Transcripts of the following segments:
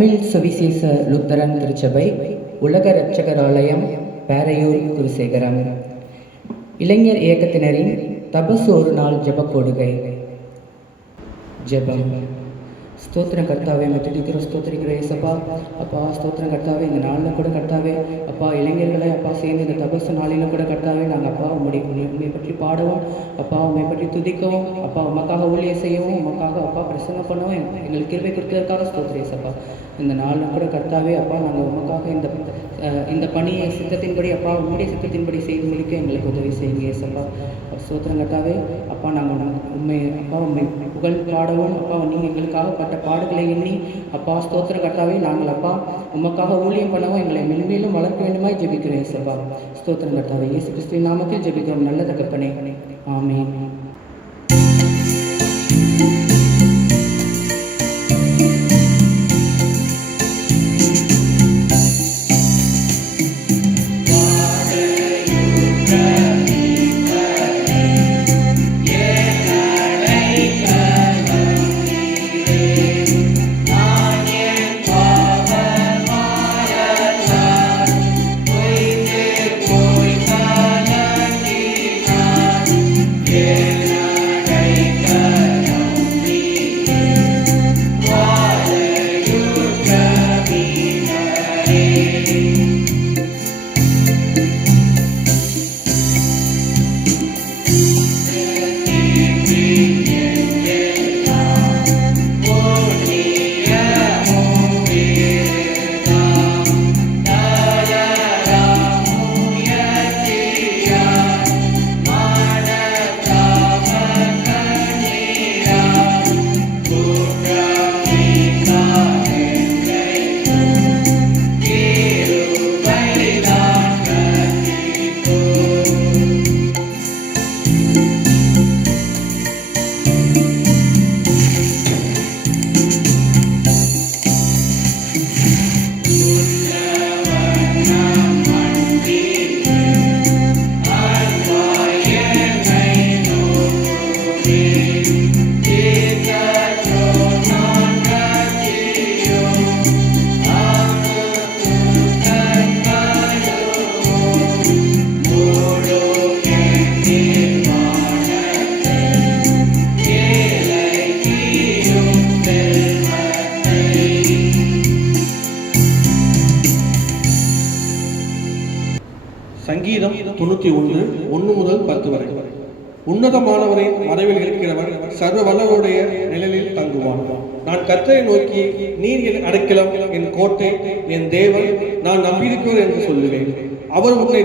தமிழ் சுவிசேஷ லுத்தரன் திருச்சபை உலக இரட்சகர் ஆலயம் பேரையூர் குருசேகரம் இளைஞர் இயக்கத்தினரின் தபசு ஒரு நாள் ஜெபக்கோடுகை. ஜெபம். ஸ்தோத்திரம் கர்த்தாவே, மெத்துடிக்கிறோம், ஸ்தோத்திரிக்கிறோம் ஏசப்பா. அப்பா ஸ்தோத்திரம் கர்த்தாவே, இந்த நாளில் கூட கர்த்தாவே அப்பா இளைஞர்களை அப்பா சேர்ந்து இந்த தபசு நாளிலும் கூட கர்த்தாவே நாங்கள் அப்பா உண்மை பற்றி பாடவும், அப்பா உண்மை பற்றி துதிக்கவும், அப்பா உமக்காக ஊழியம் செய்யவும், உமக்காக அப்பா பிரசங்கம் பண்ணவும் எங்களுக்கு கிருபை கொடுத்ததற்காக ஸ்தோத்திரம் ஏசப்பா. இந்த நாளில் கூட கர்த்தாவே அப்பா நாங்கள் உமக்காக இந்த பணியை சித்தத்தின்படி அப்பா உங்களுடைய சித்தத்தின்படி செய்து முடிக்க எங்களுக்கு உதவி செய்யுங்க ஏசப்பா. ஸ்தோத்திரம் கர்த்தாவே அப்பா நாங்கள் உண்மை புகழ் பாடவும், அப்பா நீங்கள் எங்களுக்காக பட்ட பாடுகளை எண்ணி அப்பா ஸ்தோத்திரம் கர்த்தாவே நாங்கள் அப்பா உமக்காக ஊழியம் பண்ணவும் எங்களை மென்மேலும் வளர்க்க வேண்டுமாய் ஜெபிக்கிறோம் ஏசப்பா. ஸ்தோத்திரம் கர்த்தாவே, இயேசு கிறிஸ்துவின் நாமத்தில் ஜெபிக்கிறோம் நல்ல தகப்பனே, ஆமென். சங்கீதம் 91:1 முதல் 10 வரை. உன்னதமானவரின் மறைவில் இருக்கிறவன் சர்வ வல்லவருடைய நிழலில் தங்குவான். நான் கர்த்தரை நோக்கி, நீர் என் அடைக்கலம், என் கோட்டை, என் தேவன், நான் நம்பியிருக்கிறேன் என்று சொல்லுவேன். அவர் உன்னை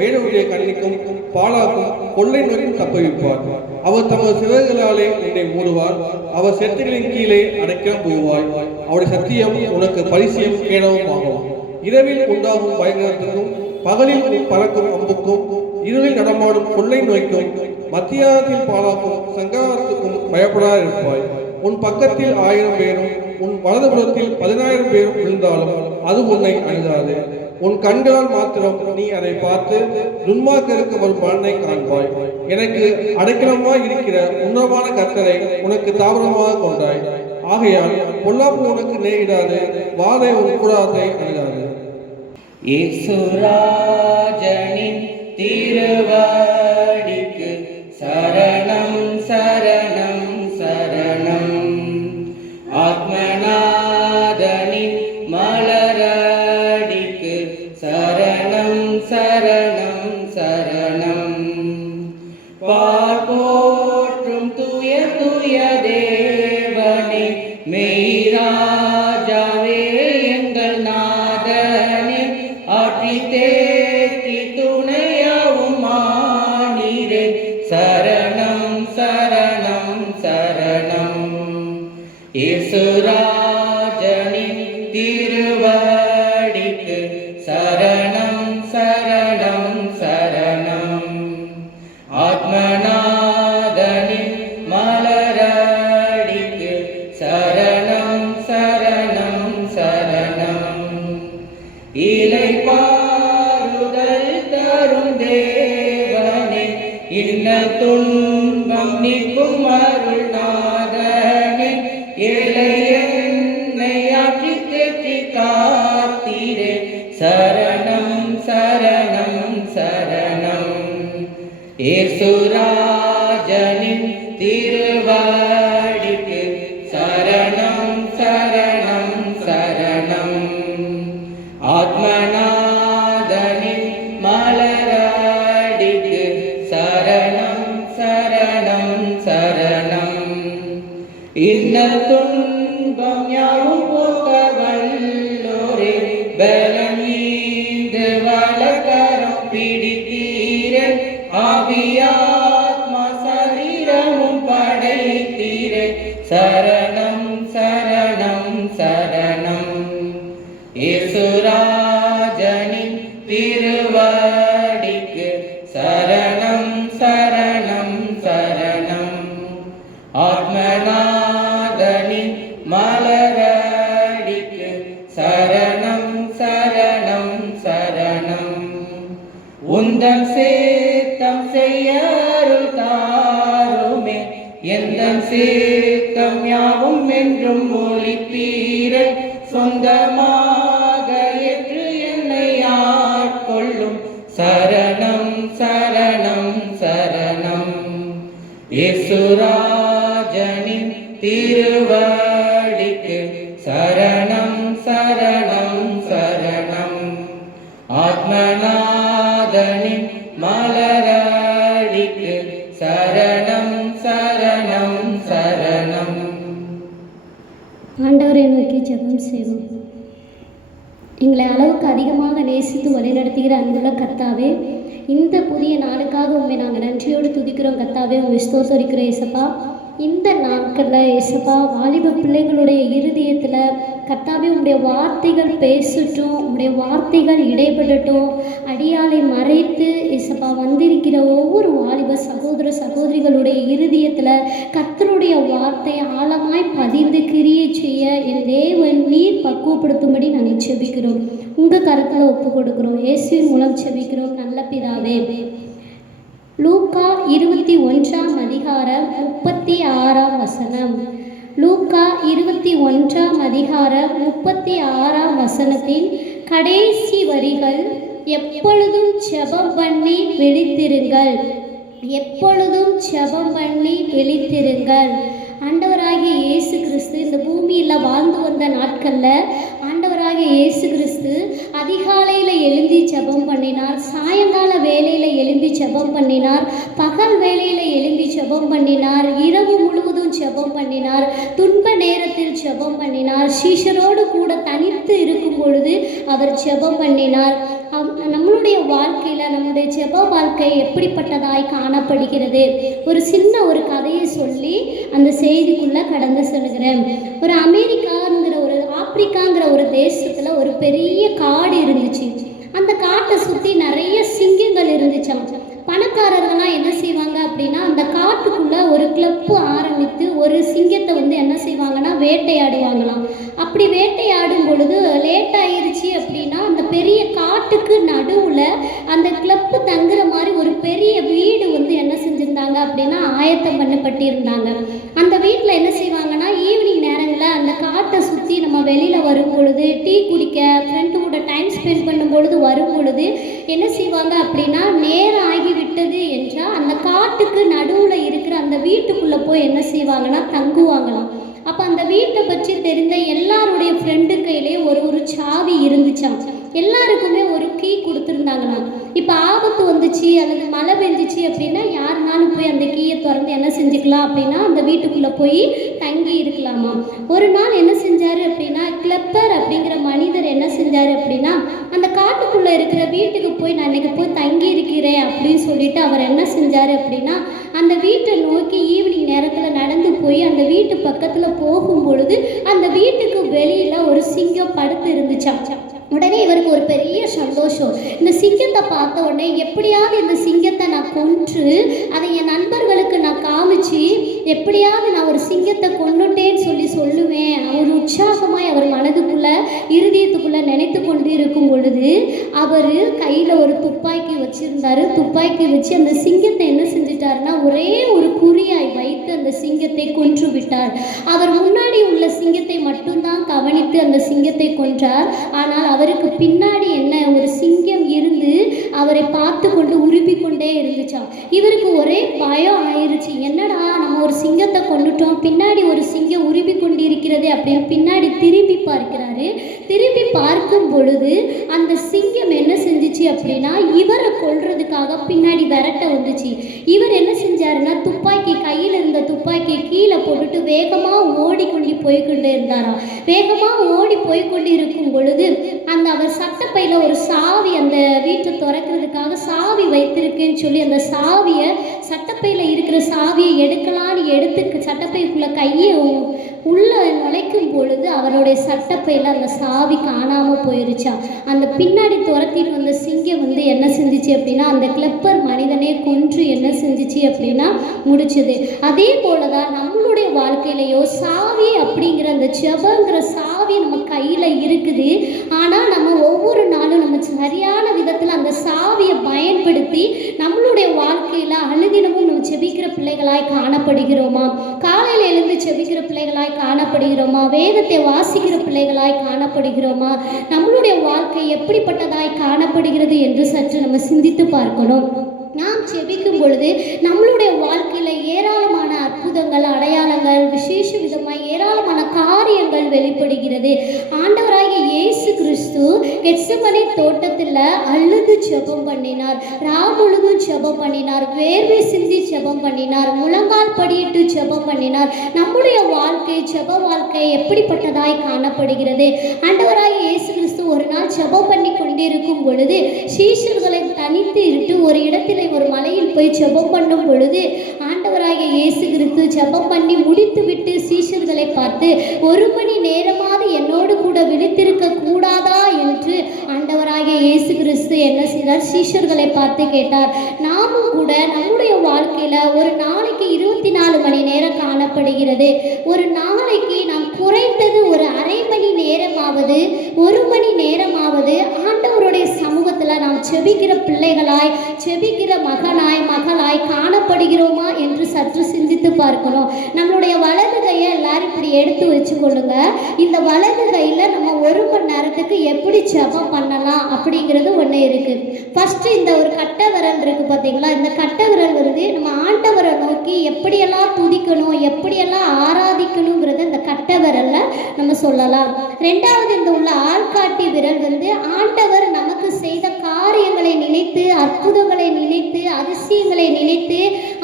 வேடனுடைய கண்ணிக்கும் பாலாக்கும் கொள்ளை நோய்க்கும் தப்புவிப்பார். அவர் தமது சிறகுகளாலே உன்னை மூடுவார். அவர் செட்டுகளின் கீழே அடைக்கலம் போவாய். அவருடைய சத்தியம் உனக்கு பரிசியம் கேடவும் ஆகும். இரவில் உண்டாகும் பயங்கரத்துக்கும் பகலில் பறக்கும் அம்புக்கும் இருளில் நடமாடும் கொள்ளை நோய்க்கும் மத்தியானத்தில் பாலாக்கும் சங்காரத்துக்கும் பயப்படாதிருப்பாய். உன் பக்கத்தில் 1000 பேரும் உன் வலதுபுறத்தில் 10,000 பேரும் விழுந்தாலும் அது உன்னை அணுகாது. உன் கண்களால் மாத்திரம் நீ அதை பார்த்து துன்மார்க்கருக்கு வரும் பலனை காண்பாய். எனக்கு அடைக்கலமாய் இருக்கிற உன்னதமான கர்த்தரை உனக்கு தாவரமாக கொண்டாய். ஆகையால் பொல்லாப்பு உனக்கு நேரிடாது, வாதை உன் கூடாரத்தை அணுகாது. இயேசுராஜனின் திருவடிக்கு சரணம் சரணம் சரணம். ஆத்மநாதனின் மலரடிக்கு சரணம் சரணம் சரணம். பார்ப்போற்றும் தூய தூய தேவனே, மெய்ராஜாவே எங்கள் நாதனே, ஆற்றி தேற்றி துணையாவும் மானீரே, சரணம் சரணம் சரணம். இயேசுராஜனின் திருவடிக்கு சரணம் சரணம் சரணம். ஆத்மநாதனின் மலரடிக்கு சரணம் சரணம் சரணம். இலை பாருதல் தரும் தேவனே, இன்ன துன்பம் நீக்கும் அருள்நாதனே, ஏழை என்னை ஆற்றி தேற்றி இயேசுராஜனின் திருவடிக்கு சரணம் சரணம் சரணம். ஆத்மநாதனின் மலரடிக்கு சரணம் சரணம் சரணம். இன்னல் துன்பம் யாவும் போக்க வல்லோரே, பலம் ஈந்து வலக்கரம் பிடித்தீரே, ஆவியாத்மா சரீரமும் படைத்தீரே, சரணம் சரணம் சரணம். இயேசுராஜனின் திருவடிக்கு சரணம் சரணம் சரணம். ஆத்மநாதனின் மலரடிக்கு சரணம் சரணம் சரணம். உந்தன் சேத்தம் செய்ய அருள் தாருமே, எந்தன் சேத்தம் யாவும் என்றும் ஒளிப்பீரே, சொந்தமாக ஏற்று என்னை ஆட்கொள்ளும், சரணம் சரணம் சரணம். இயேசுராஜனின் திருவடிக்கு சரணம் சரணம் சரணம். ஆத்மநாதனின் மலரடிக்கு சரணம் சரணம் சரணம். ஆண்டவரை நோக்கி ஜெபம் செய்வோம். எங்களை அளவுக்கு அதிகமாக நேசித்து வழிநடத்துகிற அன்புள்ள கர்த்தாவே, இந்த புதிய நாளுக்காக உண்மை நாங்கள் நன்றியோடு துதிக்கிறோம் கர்த்தாவே. உண்மை ஸ்தோத்தரிக்கிறோம் ஏசப்பா. இந்த நாட்களில் ஏசப்பா வாலிப பிள்ளைகளுடைய இருதயத்தில் கர்த்தாவே உங்களுடைய வார்த்தைகள் பேசட்டும், உங்களுடைய வார்த்தைகள் இடைப்படட்டும். அடியாளை மறைத்து ஏசப்பா வந்திருக்கிற ஒவ்வொரு வாலிப சகோதர சகோதரிகளுடைய இருதயத்தில் கர்த்தருடைய வார்த்தை ஆழமாய் பதிந்து கிரியை செய்ய என் தேவன் நீர் பக்குவப்படுத்தும்படி நாங்கள் செபிக்கிறோம். உங்கள் கருத்தில் ஒப்பு கொடுக்கிறோம். இயேசுவின் மூலம் செபிக்கிறோம் நல்ல பிதாவே. லூக்கா 21 அதிகாரம் 36 வசனம். லூக்கா 21 அதிகாரம் 36 வசனத்தின் கடைசி வரிகள், எப்பொழுதும் ஜெபம் பண்ணி விழித்திருங்கள், எப்பொழுதும் ஜெபம் பண்ணி விழித்திருங்கள். ஆண்டவராகிய இயேசு கிறிஸ்து இந்த பூமியில் வாழ்ந்து வந்த நாட்களில் ஆண்டவராகிய இயேசு கிறிஸ்து அதிகாலையில் எழும்பி ஜெபம் பண்ணினார், சாயங்கால வேளையில் எழும்பி ஜெபம் பண்ணினார், பகல் வேளையில் எழும்பி ஜெபம் பண்ணினார், இரவு முழுவதும் ஜெபம் பண்ணினார், துன்ப நேரத்தில் ஜெபம் பண்ணினார், சீஷரோடு கூட தனித்து இருக்கும் பொழுது அவர் ஜெபம் பண்ணினார். நம்மளுடைய வாழ்க்கையில் நம்முடைய ஜெப வாழ்க்கை எப்படிப்பட்டதாய் காணப்படுகிறது? ஒரு சின்ன ஒரு கதையை சொல்லி அந்த செய்திக்குள்ளே கடந்து செல்கிறேன். ஒரு அமெரிக்காங்கிற ஒரு ஆப்பிரிக்காங்கிற ஒரு தேசத்தில் ஒரு பெரிய காடு இருந்துச்சு. அந்த காட்டை சுற்றி நிறைய சிங்கங்கள் இருந்துச்சாம். பணக்காரர்கள்லாம் என்ன செய்வாங்க அப்படின்னா, அந்த காட்டுக்குள்ளே ஒரு கிளப்பு ஆரம்பித்து ஒரு சிங்கத்தை என்ன செய்வாங்கன்னா வேட்டையாடுவாங்களாம். அப்படி வேட்டையாடும் பொழுது லேட் ஆயிருச்சு அப்படின்னா அந்த பெரிய காட்டுக்கு நடுவில் அந்த கிளப்பு தங்குற மாதிரி ஒரு பெரிய வீடு என்ன செஞ்சுருந்தாங்க அப்படின்னா ஆயத்தம் பண்ணப்பட்டிருந்தாங்க. அந்த வீட்டில் என்ன செய்வாங்கன்னா, ஈவினிங் நேரங்களில் அந்த காட்டை சுற்றி நம்ம வெளியில் வரும் பொழுது, டீ குடிக்க ஃப்ரெண்டு கூட டைம் ஸ்பெண்ட் பண்ணும் பொழுது வரும் பொழுது என்ன செய்வாங்க அப்படின்னா, நேரம் ஆகிவிட்டது என்றால் அந்த காட்டுக்கு நடுவில் இருக்கிற அந்த வீட்டுக்குள்ளே போய் என்ன செய்வாங்கன்னா தங்குவாங்களாம். அப்போ அந்த வீட்டை பற்றி தெரிந்த எல்லாருடைய ஃப்ரெண்டு கையிலே ஒரு சாவி இருந்துச்சாம். எல்லாருக்குமே ஒரு கீ கொடுத்துருந்தாங்களாம். இப்போ ஆபத்து வந்துச்சு அல்லது மழை பெஞ்சிச்சு அப்படின்னா யாருனாலும் போய் அந்த கீயை திறந்து என்ன செஞ்சுக்கலாம் அப்படின்னா அந்த வீட்டுக்குள்ளே போய் தங்கி இருக்கலாமா. ஒரு நாள் என்ன செஞ்சார் அப்படின்னா, கிளப்பர் அப்படிங்கிற மனிதர் என்ன செஞ்சார் அப்படின்னா, அந்த காட்டுக்குள்ளே இருக்கிற வீட்டுக்கு போய் நான் இன்றைக்கி போய் தங்கி இருக்கிறேன் அப்படின்னு சொல்லிட்டு அவர் என்ன செஞ்சார் அப்படின்னா, அந்த வீட்டை நோக்கி ஈவினிங் நேரத்தில் நடந்து போய் அந்த வீட்டு பக்கத்தில் போகும் பொழுது அந்த வீட்டுக்கு வெளியில் ஒரு சிங்கம் படுத்து இருந்துச்சாம். உடனே இவருக்கு ஒரு பெரிய சந்தோஷம். இந்த சிங்கத்தை பார்த்த உடனே எப்படியாவது இந்த சிங்கத்தை நான் கொன்று அதை என் நண்பர்களுக்கு நான் காமிச்சு எப்படியாவது நான் ஒரு சிங்கத்தை கொண்டுட்டேன்னு சொல்லுவேன். அவர் உற்சாகமாய் அவர் மனதுக்குள்ள இருதயத்துக்குள்ள நினைத்து கொண்டு இருக்கும் பொழுது அவர் கையில் ஒரு துப்பாக்கி வச்சிருந்தாரு. துப்பாக்கி வச்சு அந்த சிங்கத்தை என்ன செஞ்சிட்டாருன்னா ஒரே ஒரு குறியாய் வைத்து அந்த சிங்கத்தை கொன்று விட்டார். அவர் முன்னாடி உள்ள சிங்கத்தை மட்டும்தான் கவனித்து அந்த சிங்கத்தை கொன்றார். ஆனால் அவருக்கு பின்னாடி என்ன ஒரு சிங்கம் இருந்து அவரை பார்த்து கொண்டு உருப்பி கொண்டே இருந்துச்சாம். இவருக்கு ஒரே பயம் ஆயிடுச்சு. என்னடா நம்ம ஒரு சிங்கத்தை கொண்டுட்டோம், பின்னாடி ஒரு சிங்கம் உருப்பி கொண்டு இருக்கிறது அப்படின்னு பின்னாடி திரும்பி பார்க்கிறாரு. திரும்பி பார்க்கும் பொழுது அந்த சிங்கம் என்ன செஞ்சிச்சு அப்படின்னா இவரை கொல்றதுக்காக பின்னாடி விரட்ட வந்துச்சு. இவர் என்ன செஞ்சாருன்னா துப்பாக்கி கையில் இருந்த துப்பாக்கியை கீழே போட்டுட்டு வேகமாக ஓடிக்கொண்டு போய்கொண்டே இருந்தாராம். வேகமாக ஓடி போய்கொண்டு இருக்கும் பொழுது அந்த அவர் சட்டப்பையில் ஒரு சாவி, அந்த வீட்டை திறக்கிறதுக்காக சாவி வைத்திருக்குன்னு சொல்லி அந்த சாவியை, சட்டப்பையில் இருக்கிற சாவியை எடுக்கலான்னு எடுத்து சட்டப்பைக்குள்ளே கையை உள்ள நுழைக்கும் பொழுது அவருடைய சட்டப்பையில் அந்த சாவி காணாமல் போயிருச்சா. அந்த பின்னாடி துரத்திட்டு வந்த சிங்கம் வந்து என்ன செஞ்சிச்சு அப்படின்னா அந்த கிளப்பர் மனிதனே கொன்று என்ன செஞ்சிச்சு அப்படின்னா முடிச்சது. அதே போல தான் நம்மளுடைய வாழ்க்கையிலையோ சாவி அப்படிங்கிற அந்த ஜெபங்கிற சாவி நம்ம கையில் இருக்குது. ஆனால் நம்ம ஒவ்வொரு நாளும் நம்ம சரியான விதத்தில் அந்த சாவியை பயன்படுத்தி நம்மளுடைய வாழ்க்கையில் அனுதினமும் நம்ம செபிக்கிற பிள்ளைகளாய் காணப்படுகிறோமா? காலையில் எழுந்து செபிக்கிற பிள்ளைகளாய் காணப்படுகிறோமா? வேதத்தை வாசிக்கிற பிள்ளைகளாய் காணப்படுகிறோமா? நம்மளுடைய வாழ்க்கை எப்படிப்பட்டதாய் காணப்படுகிறது என்று சற்று நம்ம சிந்தித்து பார்க்கணும். நாம் செபிக்கும் பொழுது நம்மளுடைய வாழ்க்கையில் ஏராளமான அற்புதங்கள், அடையாளங்கள், விசேஷ விதமாக ஏராளமான காரியங்கள் வெளிப்படுகிறது. ஆண்டவராகிய இயேசு கிறிஸ்து கெத்செமனே தோட்டத்தில் அழுது ஜெபம் பண்ணினார், ராமுழுதும் ஜெபம் பண்ணினார், வேர்வை சிந்தி ஜெபம் பண்ணினார், முழங்கால் படியிட்டு ஜெபம் பண்ணினார். நம்முடைய வாழ்க்கை, ஜெப வாழ்க்கை எப்படிப்பட்டதாய் காணப்படுகிறது? ஆண்டவராகிய இயேசு கிறிஸ்து ஒரு நாள் ஜெபம் பண்ணி கொண்டிருக்கும் பொழுது சீஷர்களை தனித்து இட்டு ஒரு இடத்தில் ஒரு மலையில் போய் ஜெபம் பண்ணும் பொழுது ஆண்டவராகிய இயேசு கிறிஸ்து ஜெபம் பண்ணி முடித்து விட்டு சீஷர்களை பார்த்து 1 மணி நேரமாவது என்னோடு கூட விழித்திருக்க கூடாதா என்று ஆண்டவராகிய இயேசு கிறிஸ்து என்ன செய்தார்? சீஷர்களை பார்த்து கேட்டார். நாமும் கூட நம்முடைய வாழ்க்கையில் ஒரு நாளைக்கு 24 மணி நேரம் காணப்படுகிறது. ஒரு நாளைக்கு நாம் குறைந்தது ஒரு அரை மணி நேரமாவது 1 மணி நேரமாவது ஆண்டவருடைய சமூகத்தில் நாம் செபிக்கிற பிள்ளைகளாய், செபிக்கிற மகனாய் மகளாய் காணப்படுகிறோமா என்று சற்று சிந்தித்து பார்க்கணும். நம்மளுடைய வலது கையை எல்லாரும் இப்படி எடுத்து வச்சுக்கொள்ளுங்க. இந்த வலது கையில் நம்ம 1 மணி நேரத்துக்கு எப்படி ஜெபம் பண்ணலாம் அப்படிங்கிறது ஒன்று இருக்குது. ஃபஸ்ட்டு இந்த ஒரு கட்டை விரல் இருக்குது பார்த்தீங்களா? இந்த கட்டை விரல் வந்து நம்ம ஆண்டவரை நோக்கி எப்படியெல்லாம் துதிக்கணும், எப்படியெல்லாம் ஆராதிக்கணுங்கிறத இந்த கட்டை விரலில் நம்ம சொல்லலாம். 2வது இந்த உள்ள ஆள்காட்டி விரல் வந்து ஆண்டவர் நமக்கு செய்த காரியங்களை நினைத்து, அற்புதங்களை நினைத்து, அதிசயங்களை நினைத்து,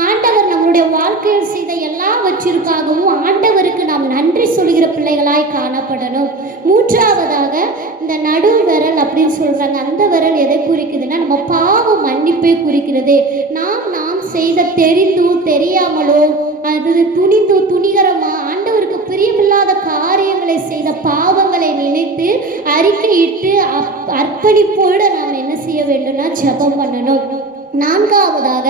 ஆண்டவர் நம்மளுடைய வாழ்க்கையில் செய்த எல்லாவற்றிற்காகவும் ஆண்டவருக்கு நாம் நன்றி சொல்கிற பிள்ளைகளாய் காணப்படணும். 3வதாக இந்த நடு விரல் அப்படின்னு சொல்கிறாங்க. அந்த விரல் எதை குறிக்குதுன்னா நம்ம பாவ மன்னிப்பை குறிக்கிறது. நாம் செய்த தெரிந்தோ தெரியாமலோ, அது துணிந்தோ துணிகரமா ஆண்டவருக்கு பிரியமில்லாத காரியங்களை செய்த பாவங்களை நினைத்து அறிக்கையிட்டு அர்ப்பணிப்போடு நாம் என்ன செய்ய வேண்டும்னா ஜெபம் பண்ணணும். 4வதாக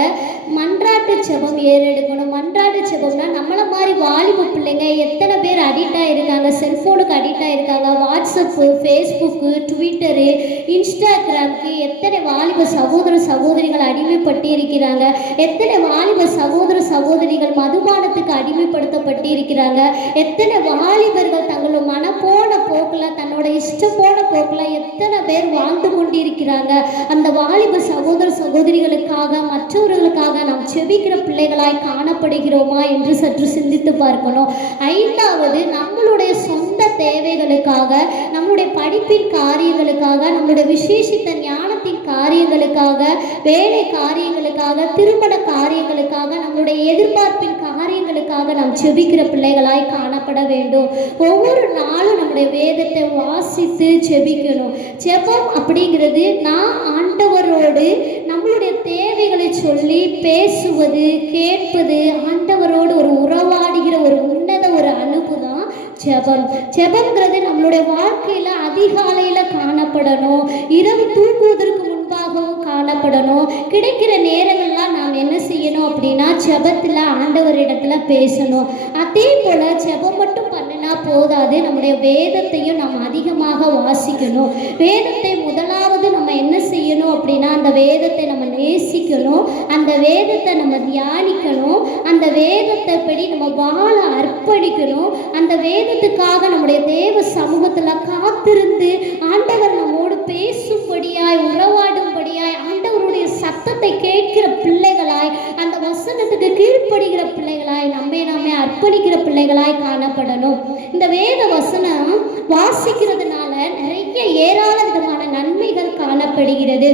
மன்றாட்டு ஜெபம் ஏறெடுக்கணும். மன்றாட்டு ஜெபம்னா நம்மளை மாதிரி வாலிப பிள்ளைங்க எத்தனை பேர் அடிக்ட் ஆகிருக்காங்க, செல்ஃபோனுக்கு அடிக்ட் ஆகிருக்காங்க, வாட்ஸ்அப்பு, ஃபேஸ்புக்கு, ட்விட்டரு, இன்ஸ்டாகிராமுக்கு எத்தனை வாலிப சகோதர சகோதரிகள் அடிமைப்பட்டு இருக்கிறாங்க. எத்தனை வாலிப சகோதர சகோதரிகள் மதுபானத்துக்கு அடிமைப்படுத்தப்பட்டு இருக்கிறாங்க. எத்தனை வாலிபர்கள் தங்களோட மனப்போன போக்கில், தன்னோட இஷ்டம் போன போக்கில் எத்தனை பேர் வாழ்ந்து கொண்டிருக்கிறாங்க. அந்த வாலிப சகோதர சகோதரிகளுக்காக, மற்றவர்களுக்காக நாம் செபிக்கிற பிள்ளைகளாய் காணப்படுகிறோமா என்று சற்று சிந்தித்து பார்க்கணும். 5வது நம்மளுடைய சொந்த தேவைகளுக்காக, நம்மளுடைய படிப்பின் காரியங்களுக்காக, நம்மளுடைய விசேஷித்த ஞானத்தின் காரியங்களுக்காக, வேலை காரியங்களுக்காக, திருமண காரியங்களுக்காக, நம்மளுடைய எதிர்பார்ப்பின் காரியங்களுக்காக நாம் செபிக்கிற பிள்ளைகளாய் காணப்பட வேண்டும். ஒவ்வொரு நாளும் நம்முடைய வேதத்தை வாசித்து செபிக்கணும். ஜெபம் அப்படிங்கிறது நான் ஆண்டவரோடு நம்மளுடைய தேவைகளை சொல்லி பேசுவது, கேட்பது, ஆண்டவரோடு ஒரு உறவாடுகிற ஒரு உன்னத ஒரு அனுபவம் தான் ஜெபம். ஜெபம்ங்கிறது நம்மளுடைய வாழ்க்கையில் அதிகாலையில் காணப்படணும், இரவு தூங்குவதற்கு முன்பாகவும் காணப்படணும். கிடைக்கிற நேரங்கள்லாம் நாம் என்ன செய்யணும் அப்படின்னா ஜெபத்தில் ஆண்டவரிடத்தில் பேசணும். அதே போல் ஜெபம் மட்டும் பண்ணினா போதாது, நம்முடைய வேதத்தையும் நாம் அதிகமாக வாசிக்கணும். வேதத்தை முதலாவது நம்ம என்ன செய்யணும் அப்படின்னா அந்த வேதத்தை நம்ம நேசிக்கணும், அந்த வேதத்தை நம்ம தியானிக்கணும், அந்த வேதத்தை படி நம்ம வாழ அர்ப்பணிக்கணும். அந்த வேதத்துக்காக நம்முடைய தேவ சமூகத்தில் காத்திருந்து ஆண்டவர் நம்மோடு பேசும்படியாய், உறவாடும்படியாய், ஆண்டவருடைய சத்தத்தை கேட்கிற பிள்ளைகளாய், அந்த வசனத்துக்கு கீழ்ப்படுகிற பிள்ளைகளாய், நாமே அர்ப்பணிக்கிற பிள்ளைகளாய் காணப்படணும். இந்த வேத வசனம் வாசிக்கிறதுனால நிறைய ஏராள விதமான நன்மைகள் காணப்படுகிறது.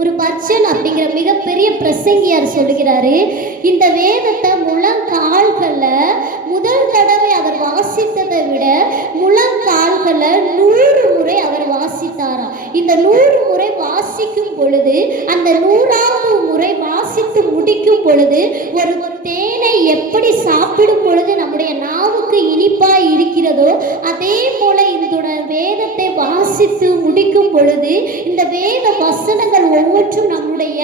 ஒரு பர்ச்சன் அப்படிங்கிற மிகப்பெரிய பிரசங்கியார் சொல்கிறாரு, இந்த வேதத்தை முழங்கால்கள முதல் தடவை அவர் வாசித்ததை விட முழங்கால்கள 100 முறை அவர் வாசித்தாராம். இந்த 100 முறை வாசிக்கும் பொழுது, அந்த 100வது முறை வாசித்து முடிக்கும் பொழுது, ஒரு தேனை எப்படி சாப்பிடும் பொழுது நம்முடைய நாவுக்கு இனிப்பாய் இருக்கிறதோ அதே போல இந்த வேதத்தை வாசித்து முடிக்கும் பொழுது இந்த வேத வசனங்கள் ஒவ்வொன்றும் நம்முடைய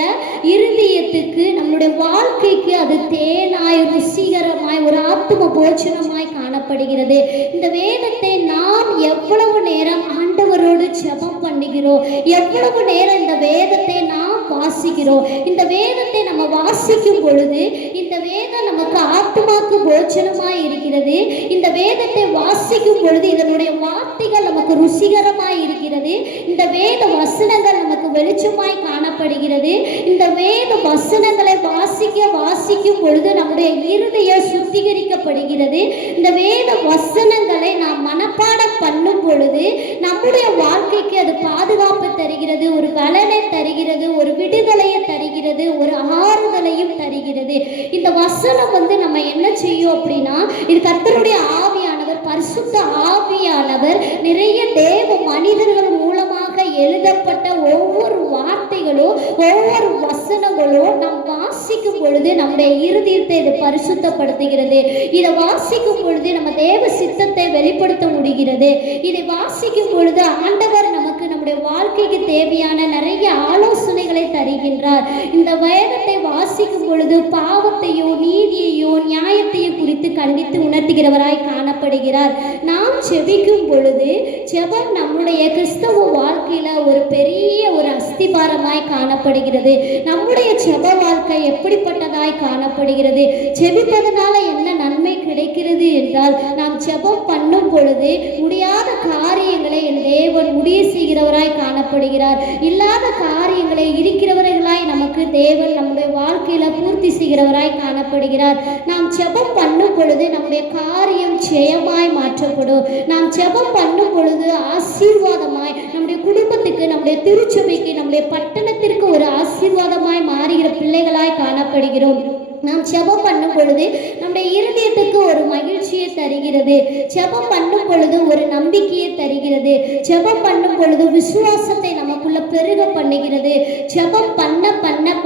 இருதயத்துக்கு, நம்முடைய வாழ்க்கைக்கு அது தேனாய், ருசிகரமாய், ஒரு ஆத்தும போஜனமாய் காணப்படுகிறது. இந்த வேதத்தை நாம் எவ்வளவு நேரம் ஆண்டவரோடு ஜெபம் பண்ணுகிறோம், எவ்வளவு நேரம் இந்த வேதத்தை நாம் வாசிக்கிறோம். இந்த வேதத்தை நம்ம வாசிக்கும் பொழுது இந்த வேதம் நமக்கு ஆத்துமாக்கு போஜனமாய் இருக்கிறது. இந்த வேதத்தை வாசிக்கும் பொழுது இதனுடைய வார்த்தைகள் நமக்கு ருசிகரமாய் இருக்கிறது. இந்த வேத வசனங்கள் நமக்கு வெளிச்சமாய் காணப்படுகிறது. இந்த வேத வசனங்களை வாசிக்கும் பொழுது நம்முடைய இருதயம் சுத்திகரிக்கப்படுகிறது. இந்த வேத வசனங்களை நாம் மனப்பாடம் பண்ணும் பொழுது நம்முடைய வாழ்க்கைக்கு அது பாதுகாப்பு தருகிறது, ஒரு பலனை தருகிறது, ஒரு விடுதலையை தருகிறது, ஒரு ஆறுதலையும் தருகிறது. இந்த வசனம் நம்ம என்ன செய்யும் அப்படின்னா, இது கர்த்தருடைய ஆவியானவர், பரிசுத்த ஆவியானவர் நிறைய தேவ மனிதர்கள் மூலமாக எழுதப்பட்ட ஒவ்வொரு வார்த்தைகளும், ஒவ்வொரு வசனங்களும் நாம் வாசிக்கும் பொழுது நம்முடைய இருதயத்தை இது பரிசுத்தப்படுத்துகிறது. இதை வாசிக்கும் பொழுது நம்ம தேவ சித்தத்தை வெளிப்படுத்த முடிகிறது. இதை வாசிக்கும் பொழுது ஆண்டவர் நமக்கு நம்முடைய வாழ்க்கைக்கு தேவையான நிறைய ஆலோசனைகளை தருகின்றார். இந்த வேதத்தை வாசிக்கும் பொழுது பாவத்தையோ, நீதியையோ, நியாயத்தையோ குறித்து கண்டித்து உணர்த்துகிறவராய் காணப்படுகிறார். நாம் ஜெபிக்கும் பொழுது ஜெபம் நம்முடைய கிறிஸ்தவ வாழ்க்கையில ஒரு பெரிய ஒரு அஸ்திபாரமாய் காணப்படுகிறது. நம்முடைய ஜெப வாழ்க்கை எப்படிப்பட்டதாய் காணப்படுகிறது? ஜெபிப்பதனால என்ன நன்மை கிடைக்கிறது என்றால், நாம் ஜெபம் பண்ணும் பொழுது முடியாத காரியங்களை என் தேவன் முடிய செய்கிறவராய் காணப்படுகிறார். இல்லாத காரியங்களை இருக்கிறவர்களாய் நமக்கு தேவன் நம்முடைய வாழ்க்கையில பூர்த்தி செய்கிறவராய் காணப்படுகிறார். நாம் ஜெபம் பண்ணும் பொழுது நம்முடைய காரியம் ஜெயமாய் மாற்றப்படும். நாம் ஜெபம் பண்ணும் பொழுது ஆசீர்வாதமாய் நம்முடைய குடும்பத்துக்கு, நம்முடைய திருச்சபைக்கு, நம்முடைய பட்டணத்திற்கு ஒரு ஆசீர்வாதமாய் மாறுகிற பிள்ளைகளாய் காணப்படுகிறோம். நாம் ஜெபம் பண்ணும் பொழுது நம்முடைய இருதயத்துக்கு ஒரு மகிழ்ச்சியை தருகிறது. ஜெபம் பண்ணும் பொழுது ஒரு நம்பிக்கையை தருகிறது. ஜெபம் பண்ணும் பொழுது விசுவாசத்தை நமக்குள்ள பெருக பண்ணுகிறது. ஜெபம்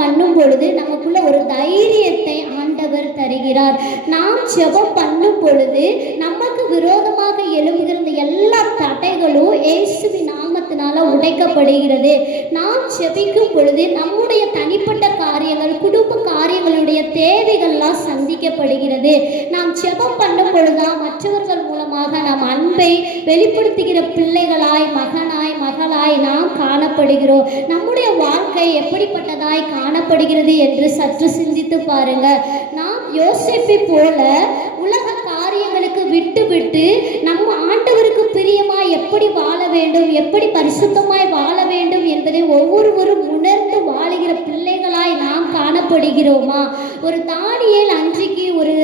பண்ணும் பொழுது நமக்குள்ள ஒரு தைரியத்தை ஆண்டவர் தருகிறார். நாம் ஜெபம் பண்ணும் பொழுது நமக்கு விரோதமாக எழும்புகிற எல்லா தடைகளும் இயேசுவின் நாமத்தினால உடைக்கப்படுகிறது. நாம் ஜெபிக்கும் பொழுது நம்முடைய தனிப்பட்ட காரியங்கள், குடும்ப காரியங்களுடைய தேவைகள்லாம் சந்திக்கப்படுகிறது. நாம் ஜெபம் பண்ணும் பொழுதுதான் மற்றவர்கள் மூலமாக நாம் அன்பை வெளிப்படுத்துகிற பிள்ளைகளாய், மகனாய், மகளாய் நாம் காணப்படுகிறோம். நம்முடைய வாழ்க்கை எப்படிப்பட்டதாய் காணப்படுகிறது என்று சற்று சிந்தித்து பாருங்க. நாம் யோசேப்பை போல உலக காரியங்களுக்கு விட்டு நம்ம ஆண்டவருக்கு பிரியமாய் எப்படி வாழ வேண்டும், எப்படி பரிசுத்தமாய் வாழ வேண்டும் என்பதை ஒவ்வொருவரும் உணர்ந்து வாழுகிற பிள்ளைகளாய் நாம் காணப்படுகிறோமா? ஒரு தானியேல் அன்றைக்கு ஒரு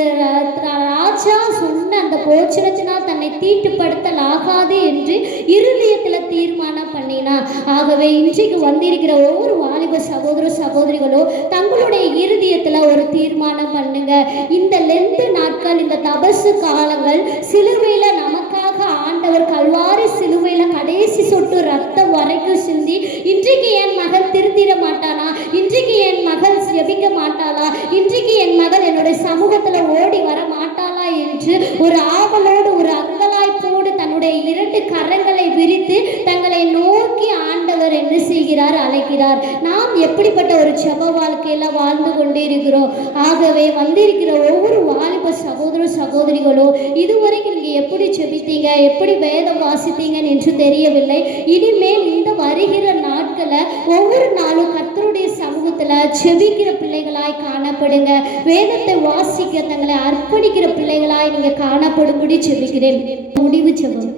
ராஜா சொன்ன அந்த போச்சனத்தினால் தன்னை தீட்டுப்படுத்தல் ஆகாது என்று இருதயத்தில் தீர்மானம் பண்ணினான். ஆகவே இன்றைக்கு வந்திருக்கிற ஒவ்வொரு வாலிப சகோதர சகோதரிகளோ தங்களுடைய இருதயத்தில் ஒரு தீர்மானம் பண்ணுங்க. இந்த லெந்து நாட்கள், இந்த தபசு காலங்கள், சிலுவையில் நமக்காக ஆண்டவர் கல்வாரி சிலுவையில் கடைசி சொட்டு ரத்தம் வரைக்கும் சிந்தி, இன்றைக்கு என் மகள் திருந்திட மாட்டானா, இன்றைக்கு என் மகள் ஜெபிக்க மாட்டாளா, இன்றைக்கு என் மகள் என்னுடைய சமூகத்தில் ஓடி வர மாட்டாளா என்று ஒரு ஆவலோடு, ஒரு அங்கலாய்ப்போடு தன்னுடைய 2 கரங்களை விரித்து தங்களை நோக்கி ஆண்டவர் என்ன செய்கிறார்? அழைக்கிறார். நாம் எப்படிப்பட்ட ஒரு ஜெப வாழ்க்கையில வாழ்ந்து கொண்டே இருக்கிறோம். ஆகவே வந்திருக்கிற ஒவ்வொரு வாலிப சகோதர சகோதரிகளோ இதுவரைக்கும் நீங்க எப்படி ஜெபித்தீங்க, எப்படி வேதம் வாசித்தீங்கன்னு என்று தெரியவில்லை. இனிமேல் இந்த வருகிற நாட்களை ஒவ்வொரு நாளும் கர்த்தருடைய சமூகத்துல ஜெபிக்கிற பிள்ளைகளாய் காணப்படுங்க. வேதத்தை வாசிக்க தங்களை அர்ப்பணிக்கிற பிள்ளைகளாய் நீங்க காணப்படும்படி ஜெபிக்கிறேன். முடிவு ஜெபம்.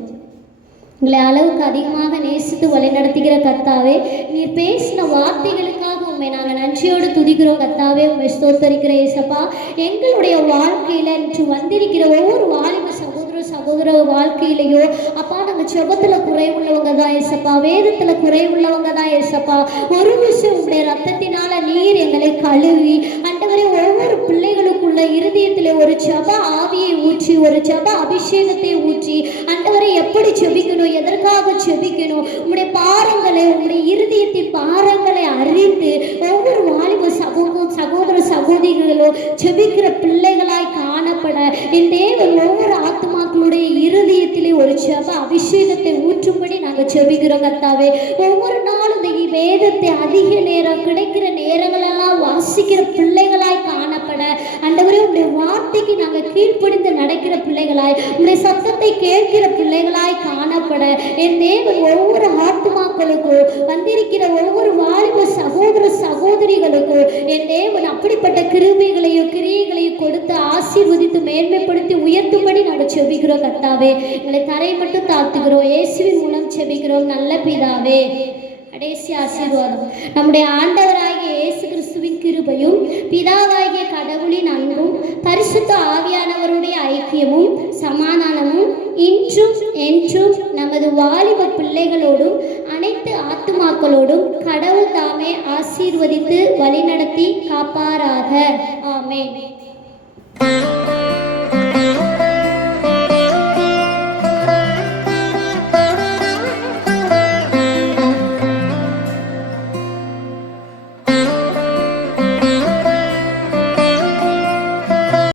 எங்களை அளவுக்கு அதிகமாக நேசித்து வழிநடத்துகிற கர்த்தாவே, நீர் பேசின வார்த்தைகளுக்காக உண்மை நாங்கள் நன்றியோடு துதிக்கிறோம் கர்த்தாவே. உண்மை ஸ்தோத்தரிக்கிற ஏசப்பா, எங்களுடைய வாழ்க்கையில் இன்று வந்திருக்கிற ஒவ்வொரு வாலிப சகோதர வாழ்க்கையிலையோ அப்பா, நாங்கள் செபத்தில் குறைவுள்ளவங்க தான் ஏசப்பா, வேதத்தில் குறைவுள்ளவங்க தான் ஏசப்பா. ஒரு விஷயம் உங்களுடைய ரத்தத்தினால நீர் எங்களை கழுவி ஆண்டவரே, ஒவ்வொரு பிள்ளைகளுக்குள்ள இருதயத்தில் ஒரு ஜெப ஆவியை ஊற்றி, ஒரு ஜெப அபிஷேகத்தை ஊற்றி ஆண்டவரை எப்படி செபிக்கணும், எதற்காக செபிக்கணும், உங்களுடைய பாரங்களை, உங்களுடைய இருதயத்தின் பாரங்களை அறிந்து ஒவ்வொரு வாலிப சகோதர சகோதரிகளோ செபிக்கிற பிள்ளைகளாய் காணப்பட என் தேவன் ஒவ்வொரு ஆத்மாக்களுடைய இருதயத்திலே ஒரு ஜெப அபிஷேகத்தை ஊற்றும்படி நாங்கள் செபிக்கிறோம் கர்த்தாவே. ஒவ்வொரு நாளும் இந்த வேதத்தை அதிக நேரம் கிடைக்கிற நேரங்களெல்லாம் வாசிக்கிற பிள்ளைகளாய் காணப்பட ஆண்டவரே, உங்களுடைய வார்த்தைக்கு நாங்கள் கீழ்ப்படிந்து நடக்கிற பிள்ளைகளாய், உங்களுடைய சத்தத்தை கேட்கிற பிள்ளைகளாய் காணப்பட என் தேவன் ஒவ்வொரு ஆத்மாக்களுக்கும் வந்திருக்கிற ஒவ்வொரு வாலிப சகோதர சகோதரிகளுக்கும் என் தேவன் அப்படிப்பட்ட கிருபைகளையும் கிரியைகளையும் கொடுத்து ஆசீர்வதித்து மேன்மைப்படுத்தி உயர்த்தும்படி நாங்கள் செபிக்கிறோம் கர்த்தாவே. எங்களை தரை மட்டும் தாழ்த்துகிறோம், இயேசுவின் மூலம் செபிக்கிறோம் நல்ல பிதாவே. கடைசி ஆசீர்வாதம், நம்முடைய ஆண்டவராகிய இயேசு கிறிஸ்துவின் கிருபையும் பிதாவாகிய கடவுளின் அன்பும் பரிசுத்த ஆவியானவருடைய ஐக்கியமும் சமாதானமும் இன்றும் என்றும் நமது வாலிப பிள்ளைகளோடும் அனைத்து ஆத்துமாக்களோடும் கடவுள் தாமே ஆசீர்வதித்து வழிநடத்தி காப்பாராக. ஆமென்.